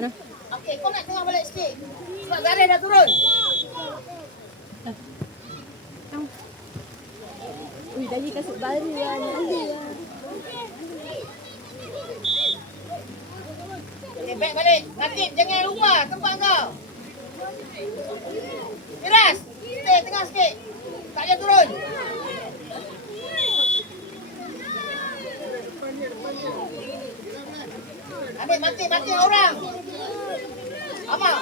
Okey, kau nak tengah balik sikit. Sebab Zareh dah turun. Ui, bagi kasut baru lah. Okay, back balik. Latif, jangan lupa tempat kau. Firas, stay tengah sikit. Tak payah turun. Ambil mati orang. Amal.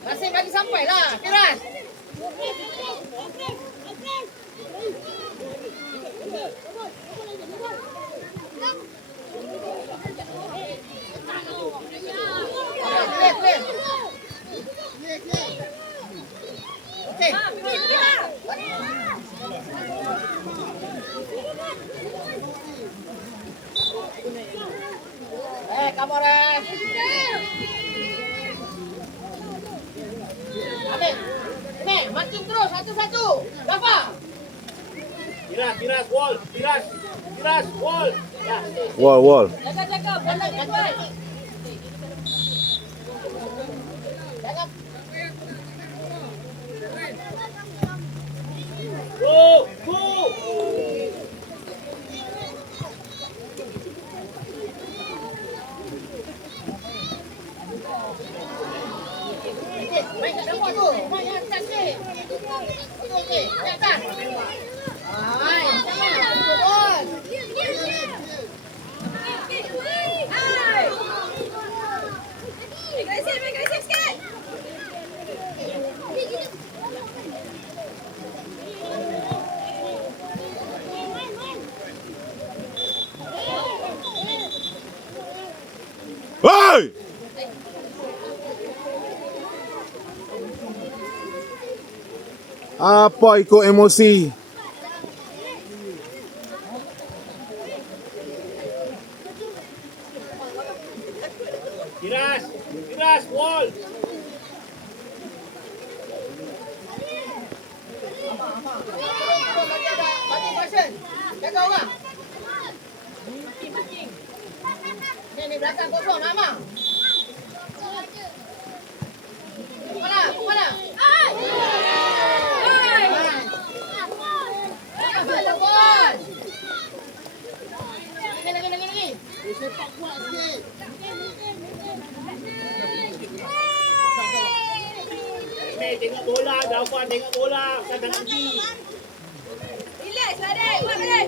Masih bagi sampai lah, Firas. Okay. Kamu orang. Ambil. Ini, makin terus satu-satu. Berapa? Firas, wall. Firas, wall. Ya. Wall. Jaga, boleh tuan. Jaga. Go. Main kat depan tu. Main yang atas sikit. Okey. Yang atas. Hai. Turun. Agresif sikit. Hey! Apa ikut emosi? Firas, wall. Bagi ada bagi passion. Jaga orang. Ni belakang kosong nama. Kepala. Lagi. Sepak kuat sikit. Tengok bola, Dafan tengok bola. Bukan tak pergi. Relax lah, Dek. Buat balik.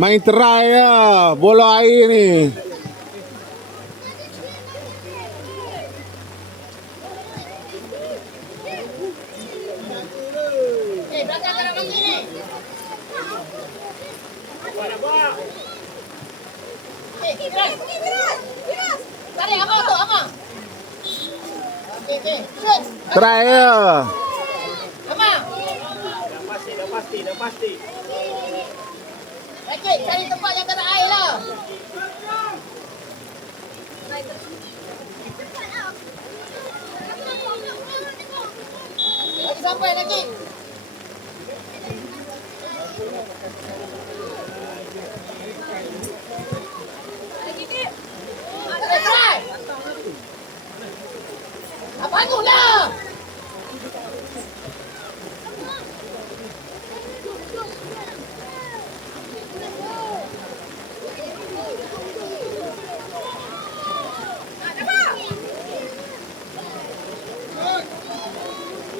Main try ya, bola air ni. Belakang kena mati ni. Buat. Firas. Tarik abang tu, abang. Okey. Shoot. Try ya. Abang. Dah pasti. Okey, cari tempat yang tak ada air lah. Lagi sampai lagi. Try. Bangunlah.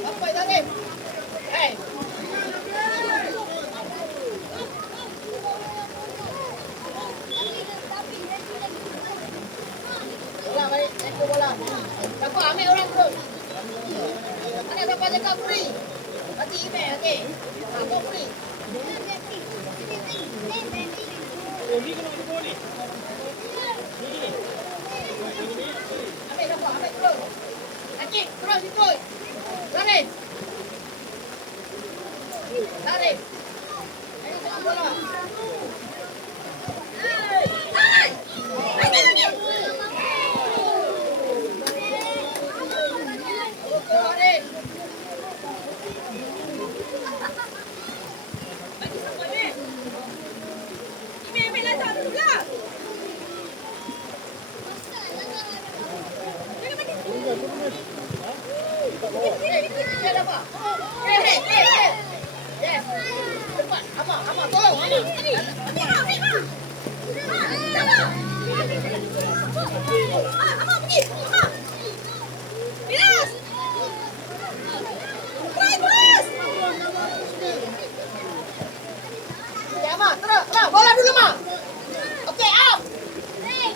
Sampai Zarif. Hey. Oh, ni kena ada bola ni. Ambil dah buat, ambil terus. Akik, terus ikut. Laris. Laris. Ini tengah bola. Laris. Ambil lantar dulu lah. Dia dah buat. Yes. Cepat. Amar, tolong. Ya, Amar, terus. Bola dulu, Amar. Okey, out. Laris.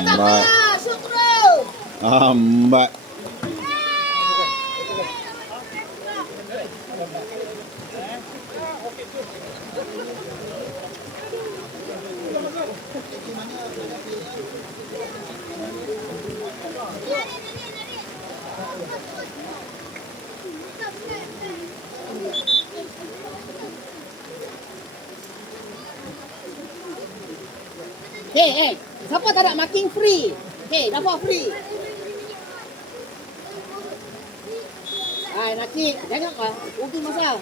Tak Baik. payah. Shoot terus. Lambat. Hey, siapa tak ada marking free? Hey, dapat free. Hai, nak kick. Jangan lah. Rugi masa.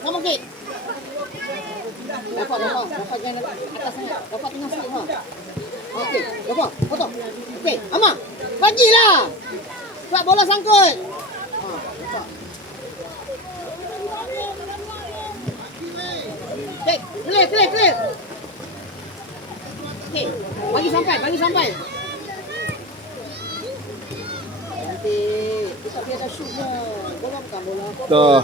Kamu kick. Dapat jangan atas sangat. Dapat tengah sikit ha. Okey, dapat. Potong. Okey, Amar. Bagilah. Sebab bola sangkut. Ha, dapat. Okey, clear. Okey, bagi sampai. Cantik. Tapi ada shootnya. Bola bukan bola. Tuh.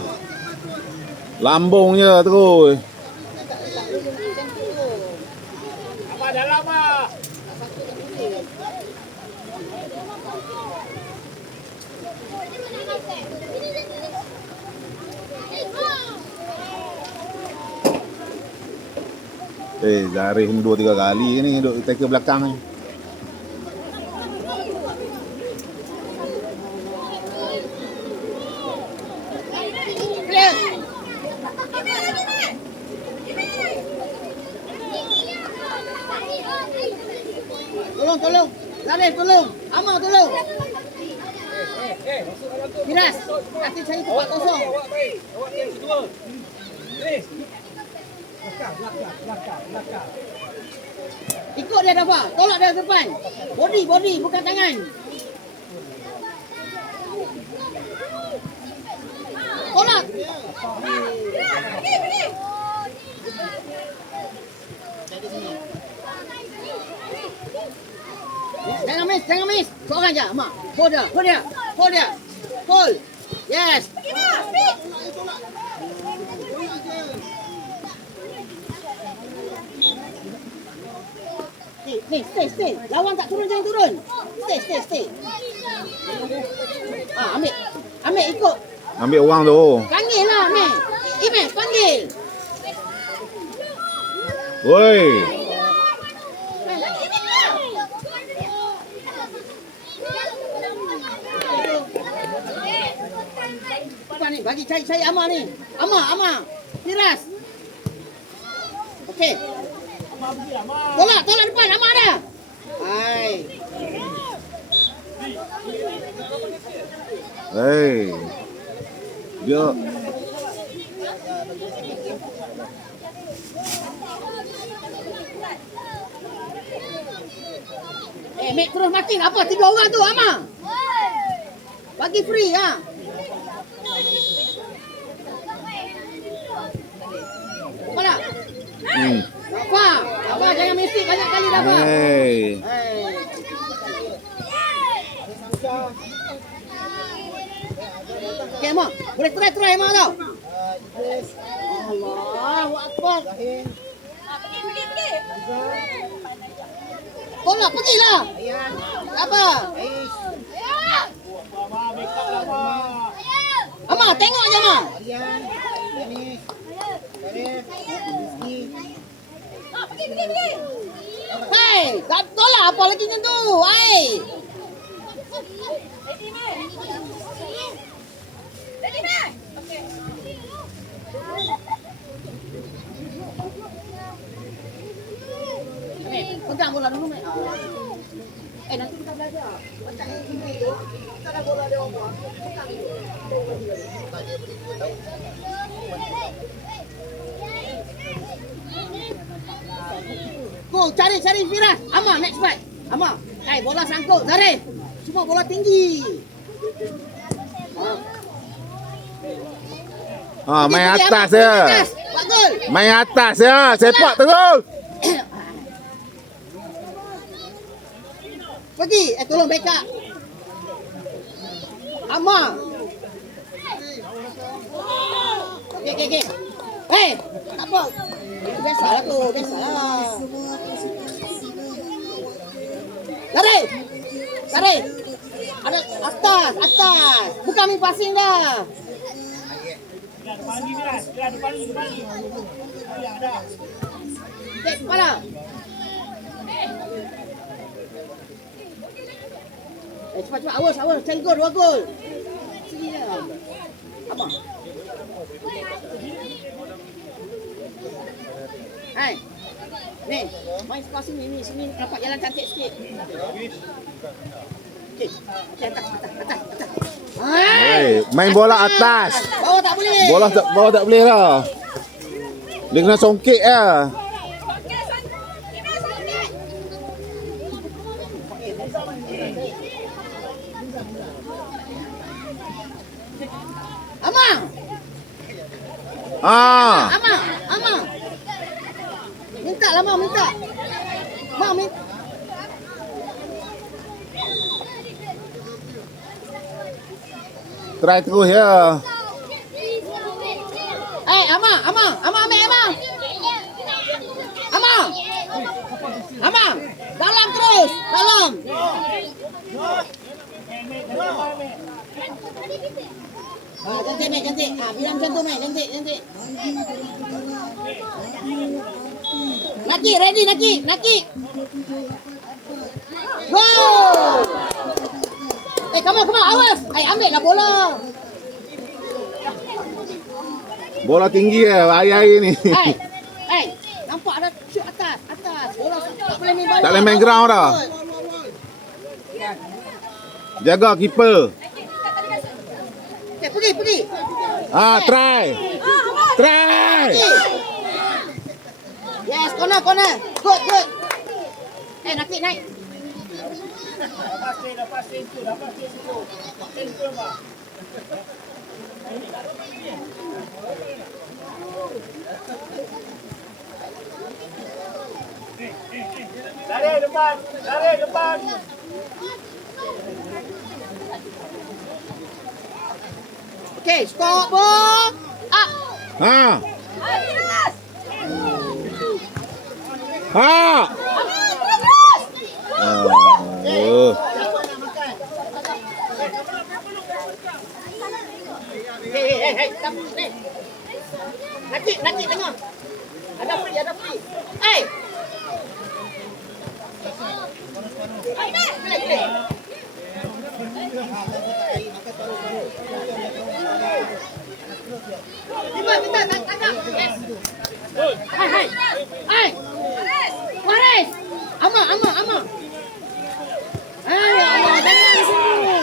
Lambung je terus. Tak boleh macam tu. Apa dalam ah? Sangkut tak boleh. Zarif ni 2-3 kali ni duduk tackle belakang ni. Clear. Tolong. Laris, tolong. Amar, tolong. Firas, nanti cari tempat kosong. Awak baik situ. Chris. Belakang. Ikut dia dapat. Tolak dia ke depan. Body, bukan tangan. Tolak. Jangan miss. Seorang je, Mak. Hold dia. Hold. Yes. Stay. Lawan tak turun, jangan turun. Stay. Ambil ikut. Ambil orang tu. Panggil lah, Ambil. Imet, panggil. Woi. Apa ni? Bagi cari Amar ni. Amar. Firas. Okey. Tolak depan. Amar dah. Hai. Dia Mek terus makin apa? 3 orang tu, Amar. Bagi free ha. Apa tak? Apa? Jangan mistik banyak kali dah, Pak. Okey, Amar. Boleh try Amar tau. Allahu Akbar. Pergi. Tolak, pergilah. Apa? Make up lah, Mak. Amar, tengok je, Amar. Ayan. Ini. Baris. Rizky. Ah, pergi. Hei, tak tolak apa lagi macam tu. Hei. Ready, Mei? Ready, Mei? Okey. Mei, pegang bola dulu, Mei. Nanti kita belajar. Macam ini tu, kita ada bola dia orang. Pegang dulu. Go, cari Firas. Ama, next fight. Ama, bola sangkut. Zarif. Semua bola tinggi. Main atas je. Bagus. Main atas je. Sepak terus. Pergi. Tolong backup. Ama. Okey. Hei, tak apa. Biasalah tu, biasalah. Lari. Ada atas. Bukan main passing dah. Depan ni, Miras. Depan ni. Ada. Cek kepala. Cepat. Awas. Cari gol, 2 gol. Sini lah. Apa? Hai. Ni, main passing ni sini dapat jalan cantik sikit. Okey, atas. Hey, main bola atas. Bawah tak boleh. Bawah tak boleh lah. Dia kena songkit lah. Okey, Mei, sangkit. Amang. Amang. Minta lah, Mak, minta. Mak, minta. Try terus ya. Amang, ambil Amang. Amang, dalam terus, dalam. Cantik, Mek, cantik. Bilang macam tu, Mek, cantik. Naki, ready, Naki. Go! Come on, awas. Ambil lah bola. Bola tinggi ya, air ni. Nampak ada shoot atas. Bola tak boleh main bawah. Tak boleh main ground dah. Jaga keeper. Okay, pergi. Try. Yes, corner. Good. Naki, naik. Lepas tu. Center, Mak. Lari depan. Okay, stop ball. Up. Miras. Hey, stop. Naki, tengok. Ada free. Hey. Kita tangkap. Hai. Waris. Ama. Allah, jangan di sini.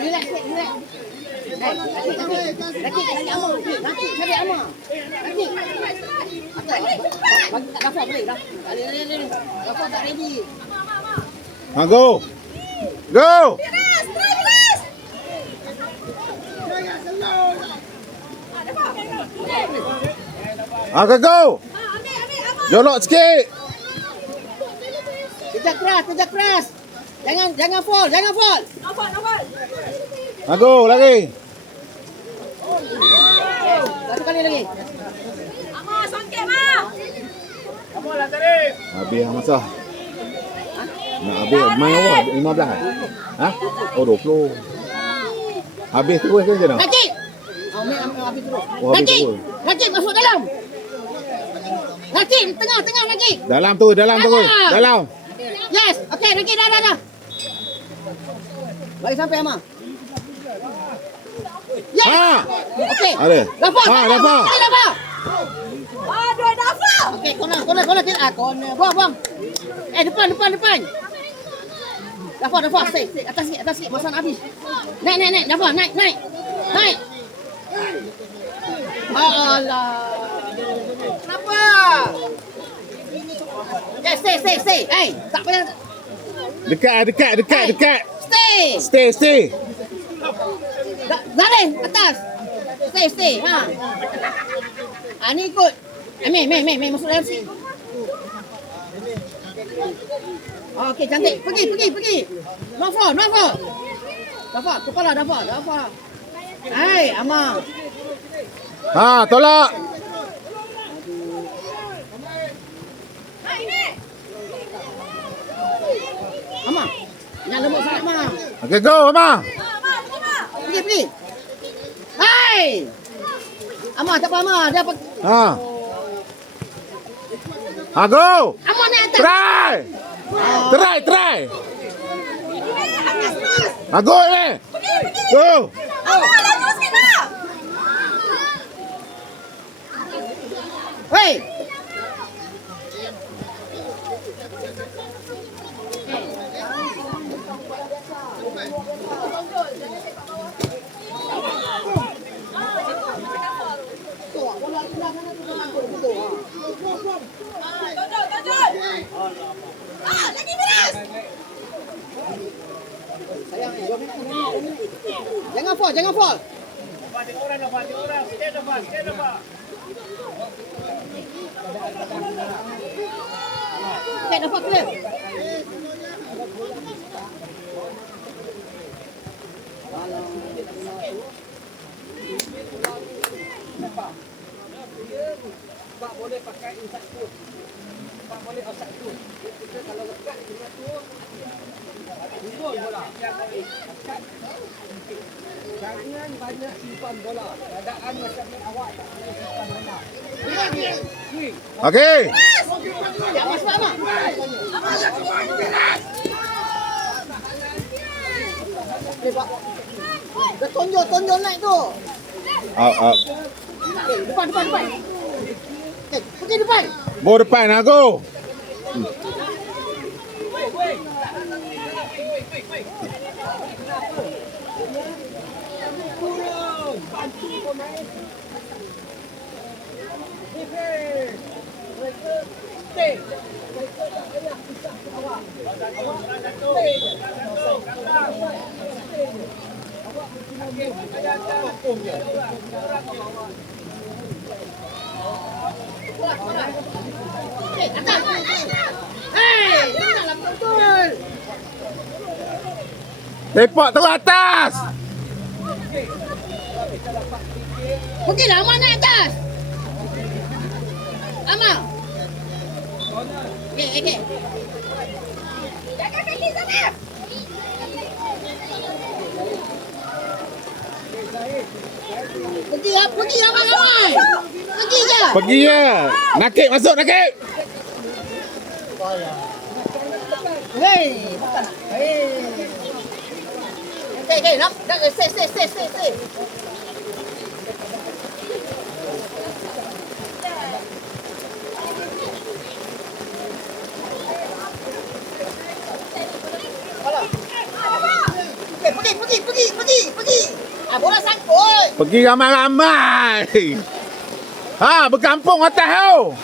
Relax. Naki, cari Ama. Naki. Bagi tak Rafa boleh. Rafa tak ready. Go. Miras, try Miras. Go. Ambil, Abang. Jolok sikit. Kerja keras. Jangan fall. Nampak. Go, lagi. Satu kali lagi. Amah, sangkit, Mak. Kamu lah, Tarif. Habis masa. Nak habis main awal 15. 20. Habis terus ke macam mana? Nakik. Ambil habis terus. Oh, habis Nakik. terus. Nakik masuk dalam. Nakik tengah nakik. Dalam tu. Dalam. Yes. Okey, nakik dah. Balik sampai Amar. Yes. Ha. Okey. Ada. Dapat. Ha, dapat. Dapat. Aduh, Dafa. Okey, corner. Corner. Buang. Depan. Dapat. Stay. Atas sikit. Masa nak habis. Naik. Dapat. Naik. Alah. Kenapa? Okay, stay. Hey, tak payah. Dekat. Stay. Stay. Zarin, atas. Stay. Ha. Ni ikut. Mei masuk dalam sini. Okey, cantik. Pergi. No fall. Dapat, kepala dapat. Hai, Amar. Ha, tolak. Ha, ini. Amar. Jangan lemuk sangat, Amar. Okay, go, Amar. Pergi. Hai. Amar, tak apa Amar. Dia apa? Ha, go. Amar naik atas. Try. Ha, go, Go. Amar, laju sikit, Ma. Hei. Tonjol. Lagi beras. Jangan fall. Dapat tengok orang. Sikit dapat. Okay, dapat clear. Pak boleh pakai inside foot. Pak boleh outside foot. Kita kalau lekat kita tu turun bola. Jangan banyak simpan bola. Keadaan macam ni awak tak boleh simpan bola. Okay. Ya, masuk Amar. Ni Pak. Dia tonjol naik tu. Out. Okay, depan. Okay, pergi depan. Go depan, ha, go. Okay, atas. Hei, janganlah betul. Tepak terus atas. Pergilah Amar naik atas. Amar. Okay. Jaga kaki sana. Pergi Amar. Pergi je. Pergi je. Nakik masuk. Hei, bukan. Hei. Okay, nak stay. Alah. Okay, pergi. Bola sangkut. Pergi ramai-ramai. Ha, berkampung atas tu.